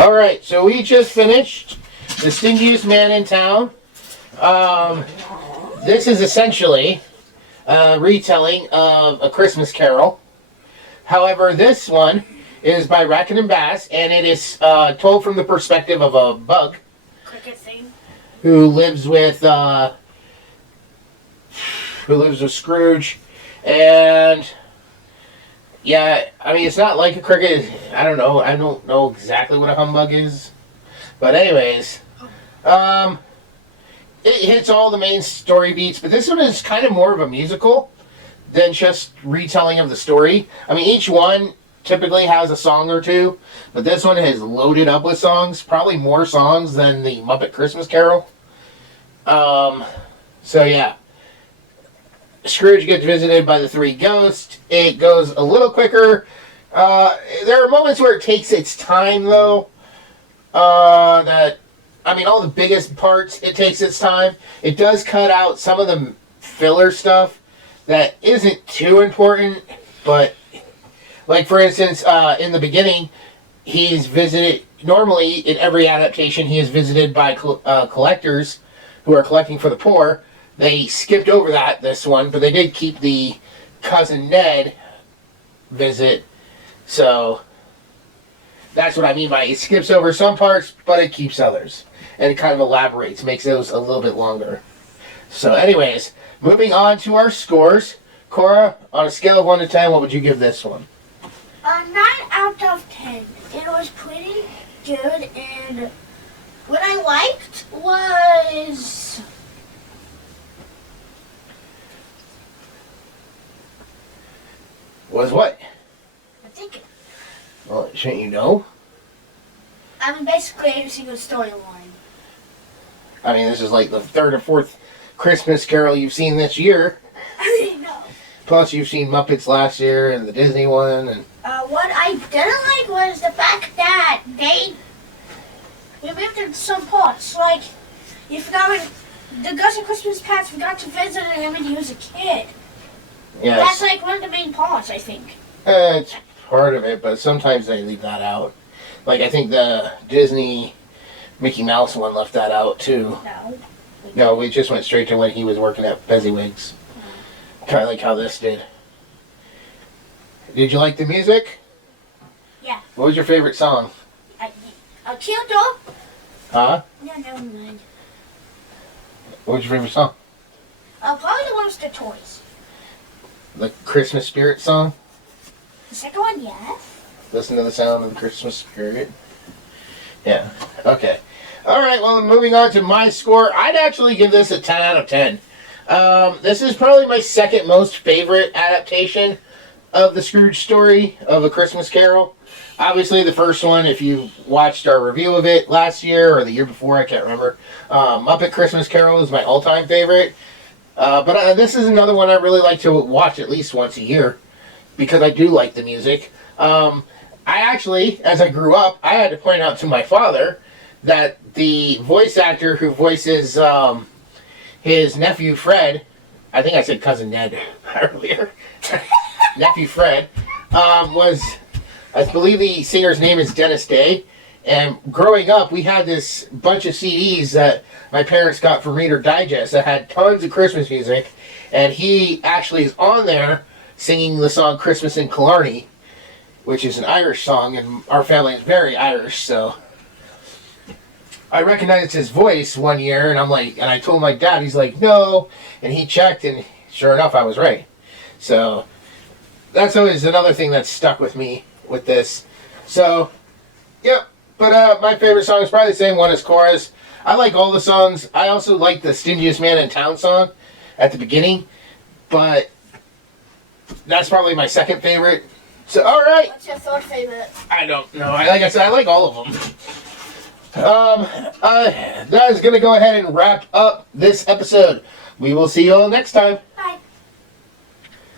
Alright, so we just finished The Stingiest Man in Town. This is essentially a retelling of A Christmas Carol. However, this one is by Rankin and Bass, and it is told from the perspective of a bug who lives with Scrooge. And yeah, I mean, it's not like a cricket. I don't know exactly what a humbug is. But anyways, it hits all the main story beats. But this one is kind of more of a musical than just retelling of the story. I mean, each one typically has a song or two. But this one is loaded up with songs. Probably more songs than the Muppet Christmas Carol. So yeah. Scrooge gets visited by the three ghosts. It goes a little quicker. There are moments where it takes its time, though. All the biggest parts, it takes its time. It does cut out some of the filler stuff that isn't too important. But, like, for instance, in the beginning, he's visited... Normally, in every adaptation, he is visited by collectors who are collecting for the poor. They skipped over that this one, but they did keep the Cousin Ned visit. So that's what I mean by it skips over some parts, but it keeps others. And it kind of elaborates, makes those a little bit longer. So anyways, moving on to our scores. Cora, on a scale of 1 to 10, what would you give this one? 9 out of 10. It was pretty good, and what I liked was... Was what? I think it. Well, shouldn't you know? I mean, basically every single storyline. I mean, this is like the third or fourth Christmas Carol you've seen this year. I know. Plus, you've seen Muppets last year and the Disney one. And what I didn't like was the fact that they removed in some parts. Like, you forgot when the Ghost of Christmas Past forgot to visit him when he was a kid. yes. That's like one of the main parts, I think. It's part of it, but sometimes they leave that out. Like, I think the Disney Mickey Mouse one left that out, too. No. No, we just went straight to when he was working at Fezziwig's. Kind of like how this did. Did you like the music? Yeah. What was your favorite song? A cute dog? Huh? No, never mind. What was your favorite song? Probably the one with the toys. The Christmas Spirit song? The second one, yes. Listen to the sound of the Christmas spirit. Yeah. Okay. Alright, well, moving on to my score. I'd actually give this a 10 out of 10. This is probably my second most favorite adaptation of the Scrooge story of A Christmas Carol. Obviously, the first one, if you watched our review of it last year or the year before, I can't remember. Muppet Christmas Carol is my all-time favorite. But this is another one I really like to watch at least once a year because I do like the music. I actually, as I grew up, I had to point out to my father that the voice actor who voices his nephew Fred, I think I said Cousin Ned earlier, nephew Fred, was, I believe the singer's name is Dennis Day, And growing up, we had this bunch of CDs that my parents got from Reader Digest that had tons of Christmas music. And he actually is on there singing the song Christmas in Killarney, which is an Irish song, and our family is very Irish, so I recognized his voice one year, and I told my dad, he's like, no, and he checked, and sure enough, I was right. So that's always another thing that's stuck with me with this. So, yep. But my favorite song is probably the same one as Cora's. I like all the songs. I also like the Stingiest Man in Town song at the beginning, but that's probably my second favorite. So, all right. What's your third favorite? I don't know. Like I said, I like all of them. That is going to go ahead and wrap up this episode. We will see you all next time. Bye.